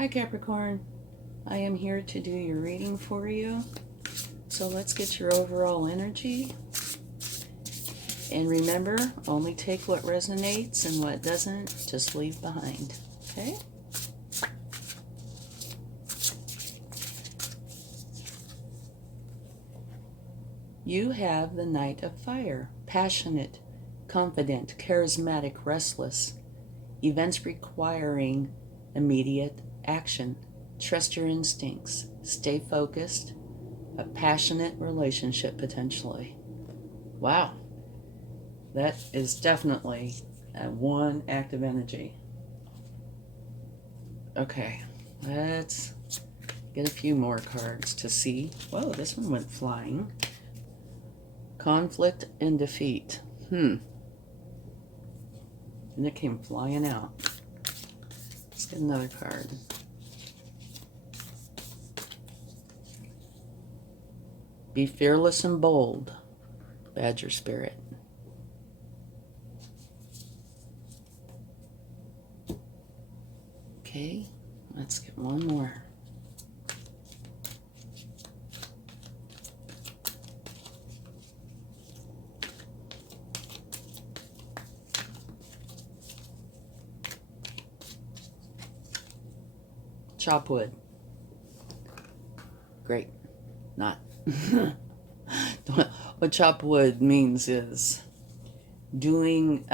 Hi Capricorn, I am here to do your reading for you. So let's get your overall energy. And remember, only take what resonates and what doesn't, just leave behind. Okay? You have the Knight of Fire, passionate, confident, charismatic, restless, events requiring immediate action. Trust your instincts, stay focused, a passionate relationship potentially. Wow, that is definitely one active energy. Okay, let's get a few more cards to see. Whoa, this one went flying. Conflict and defeat. And it came flying out. Let's get another card. Be fearless and bold, Badger Spirit. Okay, let's get one more. Chop wood. Great. Not. What chop wood means is doing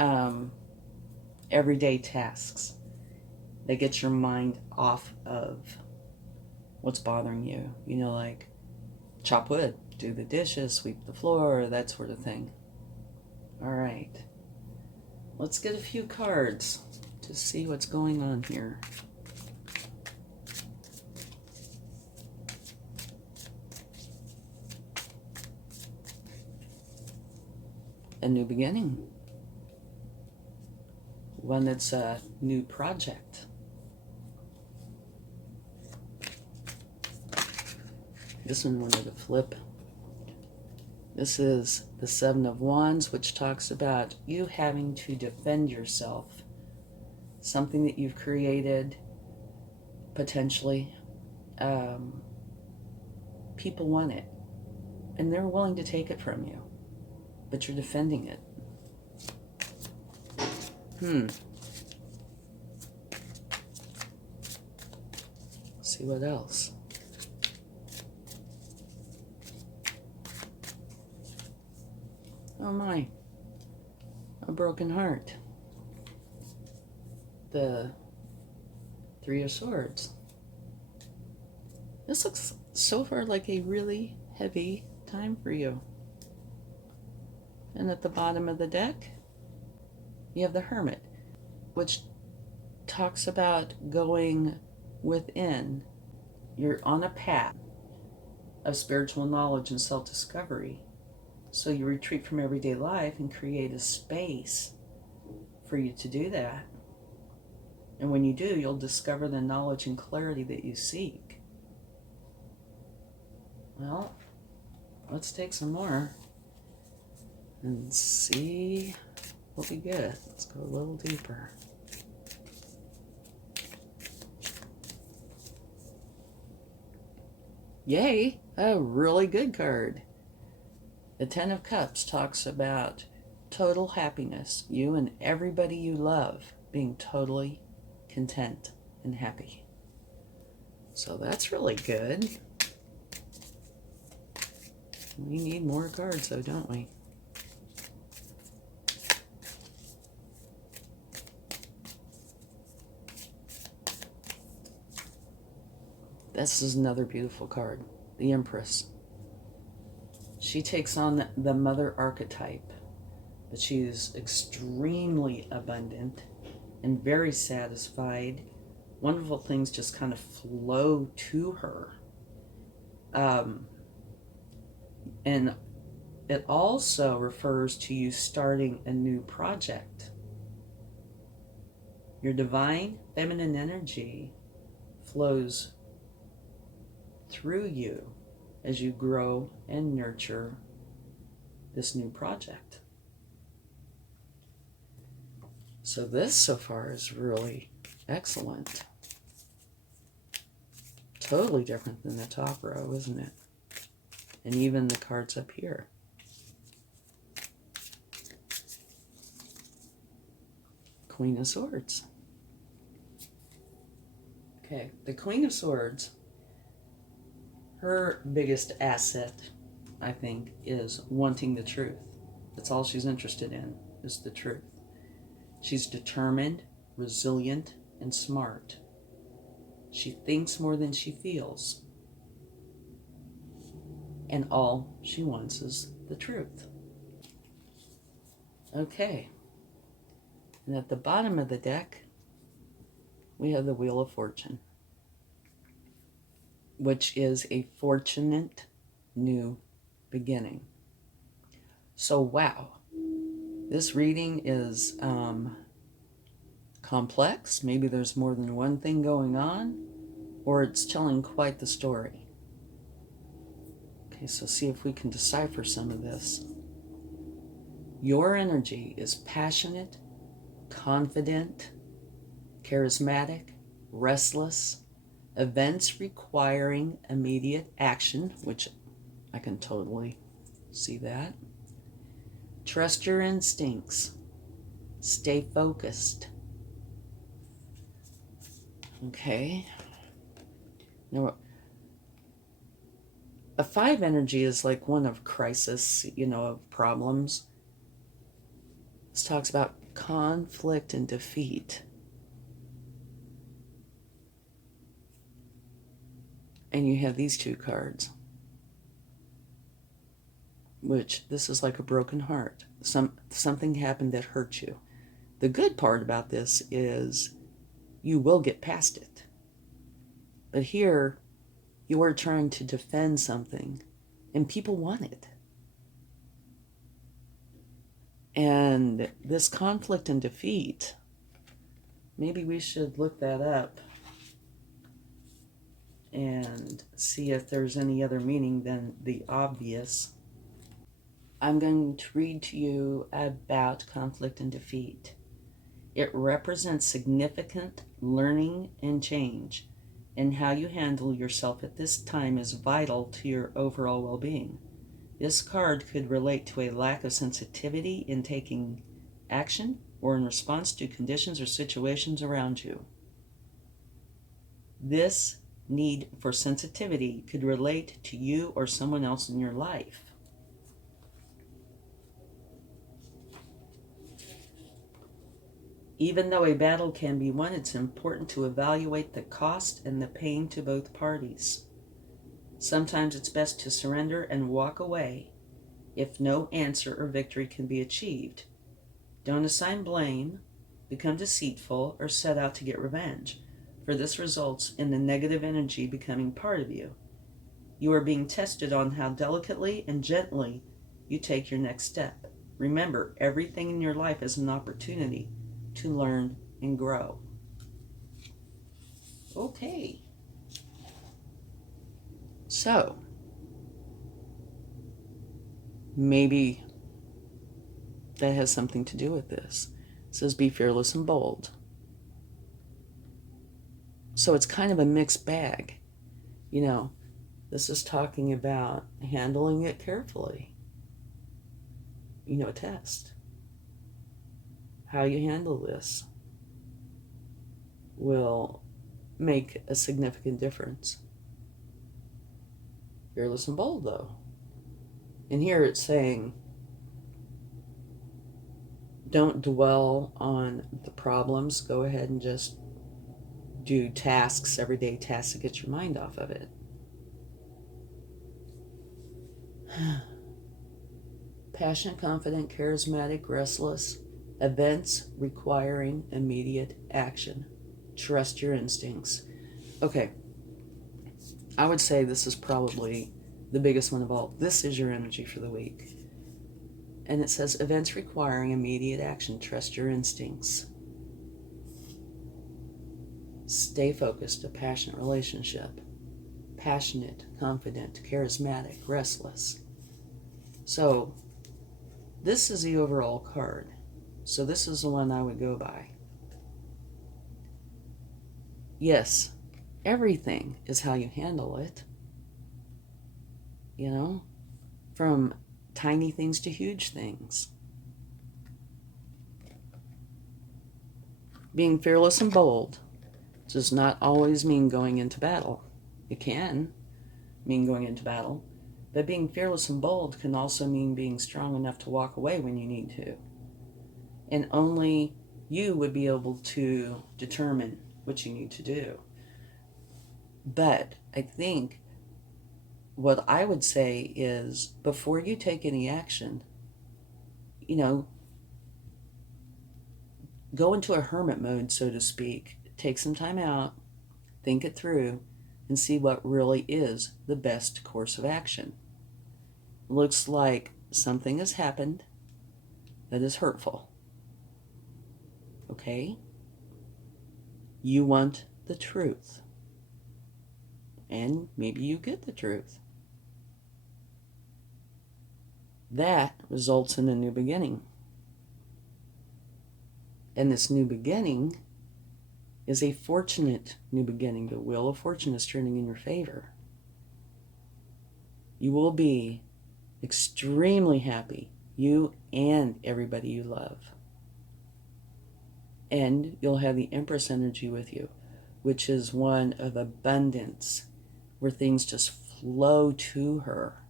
everyday tasks that get your mind off of what's bothering you. You know, like chop wood, do the dishes, sweep the floor, that sort of thing. All right. Let's get a few cards to see what's going on here. A new beginning. One that's a new project. This one wanted to flip. This is the Seven of Wands, which talks about you having to defend yourself. Something that you've created, potentially. People want it, and they're willing to take it from you, but you're defending it. See what else. Oh my, a broken heart. The Three of Swords. This looks so far like a really heavy time for you. And at the bottom of the deck, you have the Hermit, which talks about going within. You're on a path of spiritual knowledge and self-discovery. So you retreat from everyday life and create a space for you to do that. And when you do, you'll discover the knowledge and clarity that you seek. Well, let's take some more and see what we get. Let's go a little deeper. Yay, a really good card. The Ten of Cups talks about total happiness. You and everybody you love being totally content and happy. So that's really good. We need more cards though, don't we? This is another beautiful card. The Empress. She takes on the mother archetype, but she is extremely abundant and very satisfied. Wonderful things just kind of flow to her. And it also refers to you starting a new project. Your divine feminine energy flows through you as you grow and nurture this new project. So this so far is really excellent. totally different than the top row, isn't it? And even the cards up here. Queen of Swords. Okay, the Queen of Swords, her biggest asset, I think, is wanting the truth. That's all she's interested in, is the truth. She's determined, resilient, and smart. She thinks more than she feels. And all she wants is the truth. Okay. And at the bottom of the deck, we have the Wheel of Fortune, which is a fortunate new beginning. So, wow. This reading is complex. Maybe there's more than one thing going on, or it's telling quite the story. Okay, so see if we can decipher some of this. Your energy is passionate, confident, charismatic, restless, events requiring immediate action, which I can totally see that. Trust your instincts. Stay focused. Okay. Now, a 5 energy is like one of crisis, of problems. This talks about conflict and defeat. And you have these 2 cards, which this is like a broken heart. Something happened that hurt you. The good part about this is you will get past it. But here, you are trying to defend something, and people want it. And this conflict and defeat, maybe we should look that up and see if there's any other meaning than the obvious. I'm going to read to you about conflict and defeat. It represents significant learning and change, and how you handle yourself at this time is vital to your overall well-being. This card could relate to a lack of sensitivity in taking action or in response to conditions or situations around you. This need for sensitivity could relate to you or someone else in your life. Even though a battle can be won, it's important to evaluate the cost and the pain to both parties. Sometimes it's best to surrender and walk away if no answer or victory can be achieved. Don't assign blame, become deceitful, or set out to get revenge, for this results in the negative energy becoming part of you. You are being tested on how delicately and gently you take your next step. Remember, everything in your life is an opportunity to learn and grow. Okay. So, maybe that has something to do with this. It says, be fearless and bold. So it's kind of a mixed bag. This is talking about handling it carefully. A test. How you handle this will make a significant difference. Fearless and bold, though. And here it's saying, don't dwell on the problems. Go ahead and just do tasks, everyday tasks, to get your mind off of it. Passionate, confident, charismatic, restless. Events requiring immediate action. Trust your instincts. Okay. I would say this is probably the biggest one of all. This is your energy for the week. And it says, events requiring immediate action. Trust your instincts. Stay focused. A passionate relationship. Passionate, confident, charismatic, restless. So, this is the overall card. So this is the one I would go by. Yes, Everything is how you handle it, you know, from tiny things to huge things. Being fearless and bold does not always mean going into battle. It can mean going into battle, but being fearless and bold can also mean being strong enough to walk away when you need to. And only you would be able to determine what you need to do. But I think what I would say is, before you take any action, go into a hermit mode, so to speak. Take some time out, think it through, and see what really is the best course of action. Looks like something has happened that is hurtful. Okay? You want the truth. And maybe you get the truth. That results in a new beginning. And this new beginning is a fortunate new beginning. The wheel of fortune is turning in your favor. You will be extremely happy, you and everybody you love. And you'll have the Empress energy with you, which is one of abundance, where things just flow to her,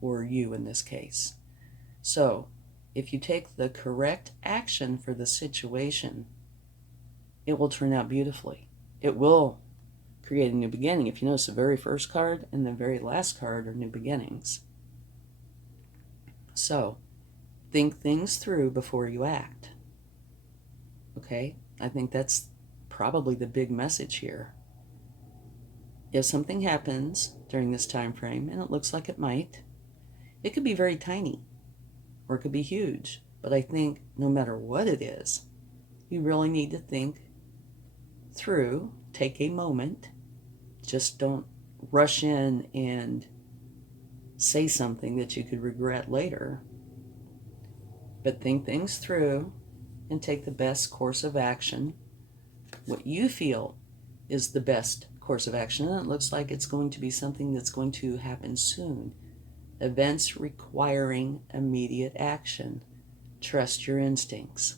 or you in this case. So, if you take the correct action for the situation, it will turn out beautifully. It will create a new beginning. If you notice, the very first card and the very last card are new beginnings. So, think things through before you act. Okay? I think that's probably the big message here. If something happens during this time frame, and it looks like it might, it could be very tiny, or it could be huge. But I think no matter what it is, you really need to think through, take a moment. Just don't rush in and say something that you could regret later. But think things through and take the best course of action, what you feel is the best course of action. And it looks like it's going to be something that's going to happen soon. Events requiring immediate action. Trust your instincts.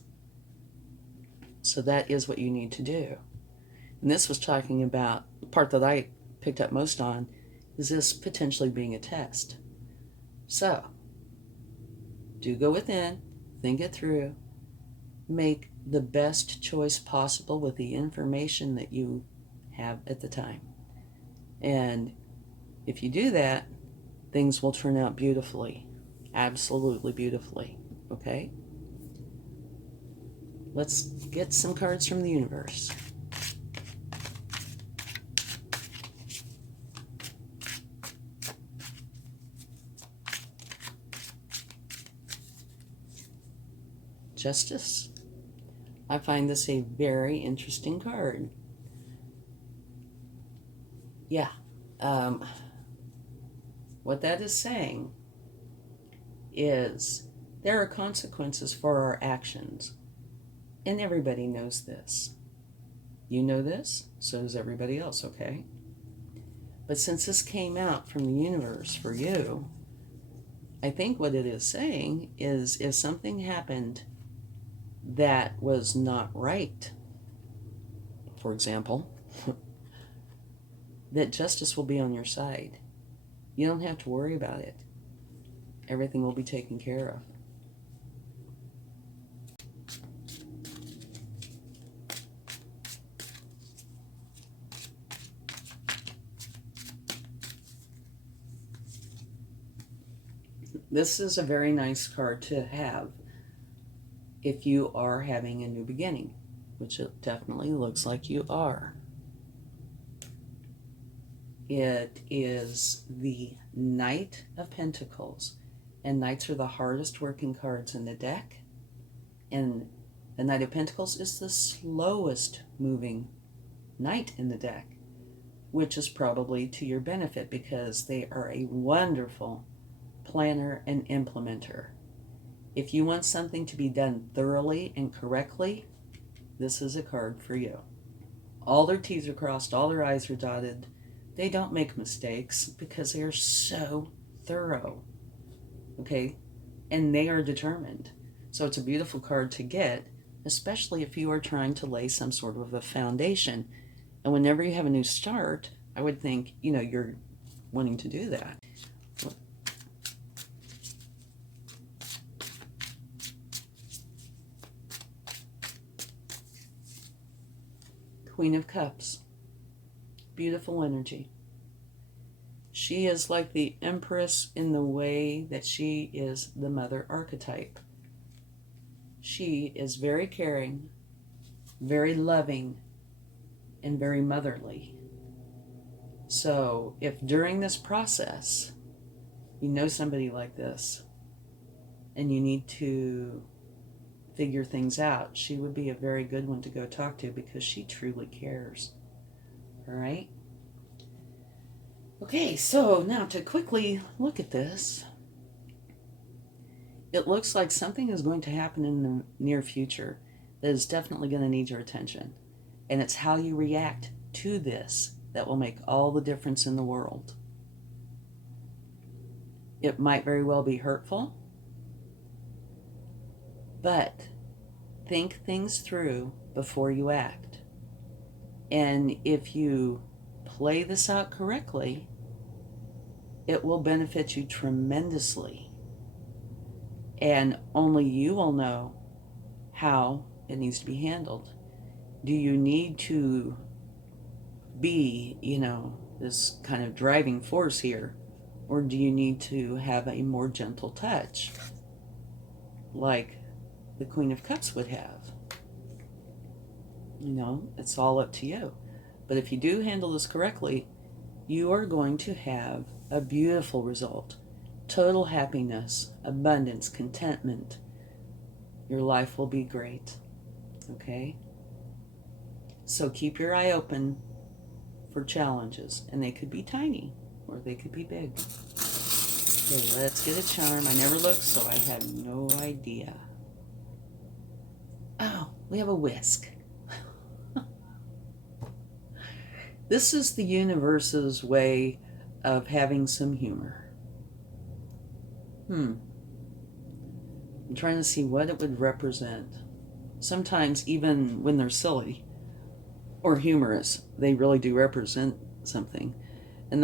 So that is what you need to do. And this was talking about, the part that I picked up most on, is this potentially being a test. So, do go within, think it through, make the best choice possible with the information that you have at the time. And if you do that, things will turn out beautifully. Absolutely beautifully. Okay? Let's get some cards from the universe. Justice. I find this a very interesting card. Yeah. What that is saying is there are consequences for our actions. And everybody knows this. You know this, so does everybody else, okay? But since this came out from the universe for you, I think what it is saying is if something happened that was not right, for example, that justice will be on your side. You don't have to worry about it. Everything will be taken care of. This is a very nice card to have if you are having a new beginning, which it definitely looks like you are. It is the Knight of Pentacles, and Knights are the hardest working cards in the deck, and the Knight of Pentacles is the slowest moving Knight in the deck, which is probably to your benefit because they are a wonderful planner and implementer. If you want something to be done thoroughly and correctly, this is a card for you. All their T's are crossed, all their I's are dotted. They don't make mistakes because they are so thorough. Okay? And they are determined. So it's a beautiful card to get, especially if you are trying to lay some sort of a foundation. And whenever you have a new start, I would think, you're wanting to do that. Queen of Cups. Beautiful energy. She is like the Empress in the way that she is the mother archetype. She is very caring, very loving, and very motherly. So if during this process you know somebody like this and you need to figure things out, she would be a very good one to go talk to because she truly cares. All right? Okay, so now to quickly look at this, it looks like something is going to happen in the near future that is definitely going to need your attention. And it's how you react to this that will make all the difference in the world. It might very well be hurtful, but think things through before you act. And if you play this out correctly, it will benefit you tremendously. And only you will know how it needs to be handled. Do you need to be, this kind of driving force here? Or do you need to have a more gentle touch like the Queen of Cups would have? It's all up to you. But if you do handle this correctly, you are going to have a beautiful result. Total happiness, abundance, contentment. Your life will be great. Okay? So keep your eye open for challenges. And they could be tiny or they could be big. Okay, let's get a charm. I never looked, so I have no idea. Oh, we have a whisk. This is the universe's way of having some humor. I'm trying to see what it would represent. Sometimes, even when they're silly or humorous, they really do represent something. And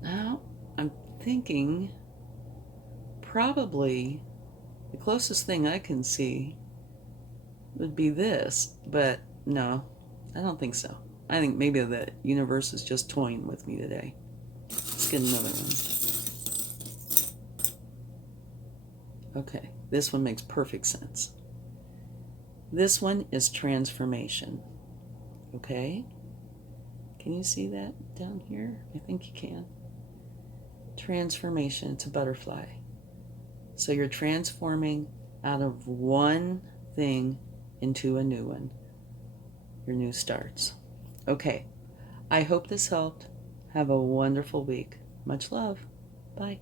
now I'm thinking probably the closest thing I can see would be this, but no, I don't think so. I think maybe the universe is just toying with me today. Let's get another one. Okay, this one makes perfect sense. This one is transformation. Okay? Can you see that down here? I think you can. Transformation, it's a butterfly. So you're transforming out of one thing into a new one. Your new starts. Okay, I hope this helped. Have a wonderful week. Much love. Bye.